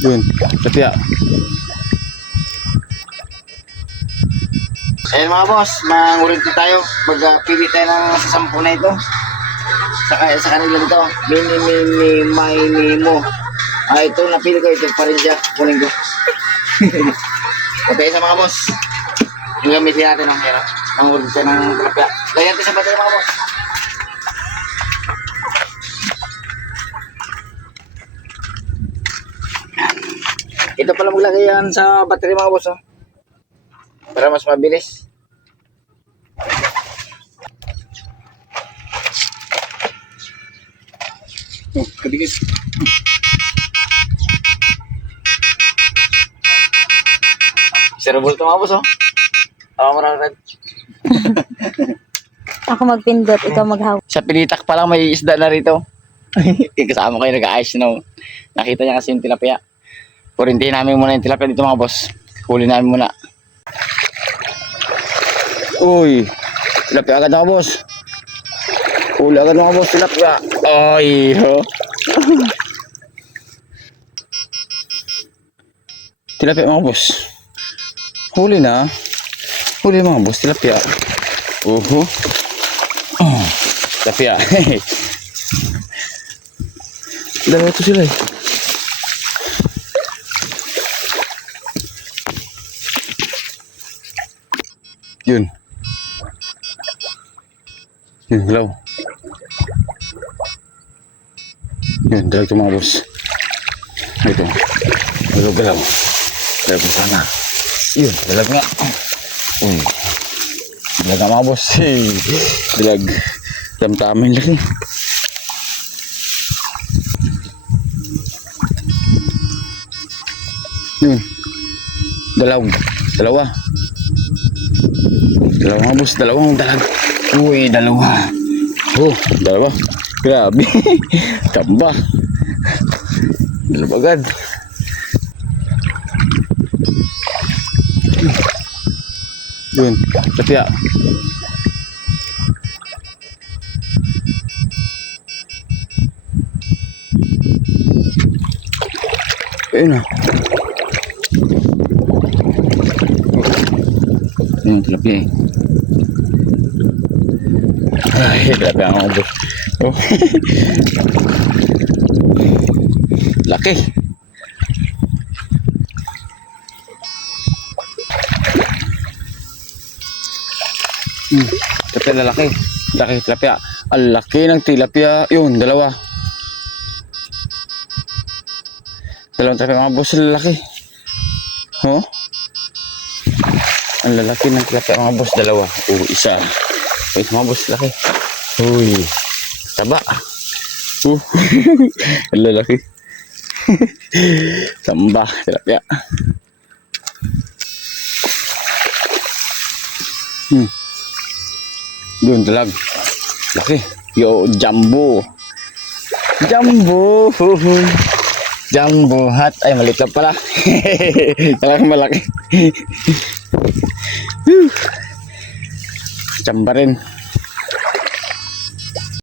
Yun, tilapia. Ayun mga boss, mangulit na tayo. Pili tayo ng sa 10 na ito. Sa kanila ito. Mini mo. Ito, napili ko. Ito pa rin siya. Kunin ko. Okay sa mga boss. Yung gamitin natin ng hero. Mangulit tayo ng tilapia. Lagyan tayo sa battery mga boss. Ito pala maglagay yan sa battery mga boss. Para mas mabilis. Oh, kadikit. Serable ito mga boss. Ako marami. Ako magpindot, ikaw maghawak. Sa pilitak pa lang may isda na rito. Kasama kayo nag-ayos na. Nakita niya kasi yung tilapia. Kurintihin namin muna yung tilapia dito mga boss. Huli namin muna. Uy, tilapia agad mga boss. Huli agad mga boss, tilapia. Ay, ho. Tilapia mga boss. Huli na. Huli mga boss, tilapia. Oh, tilapia. Dalawa ito sila eh. Yun. Yun, hello. Yun, dalag ito mga boss. Ito. Galaw-galaw. Dalag po sana. Yun, dalag nga. Uy. Dalag nga mga boss. Hey. Dalag. Tamtamin laki. Yun. Dalaw. Dalawa. Dalawa mga boss. Dalawang dalag. Uy, dalawa. Oh, dalawa. Grabe. Tamba. Dalawa agad. Yun, tilapia. Ayun na. Ayun, tilapia eh. Ay, tilapia ang ubos. Oh. Laki. Tilapia na laki. Laki tilapia. Ang laki ng tilapia. Yun, dalawa. Dalawang tilapia mga boss, lalaki. Oh? Ang lalaki ng tilapia mga boss, dalawa. Oh, isa. Wait mga boss, laki. Uy, taba. Ang lalaki. Samba, tilapia. Doon, dalag. Laki. Yo, jumbo. Jumbo. Jumbo hat. Ay, maliit lang pala. Talagang malaki. Jamba rin.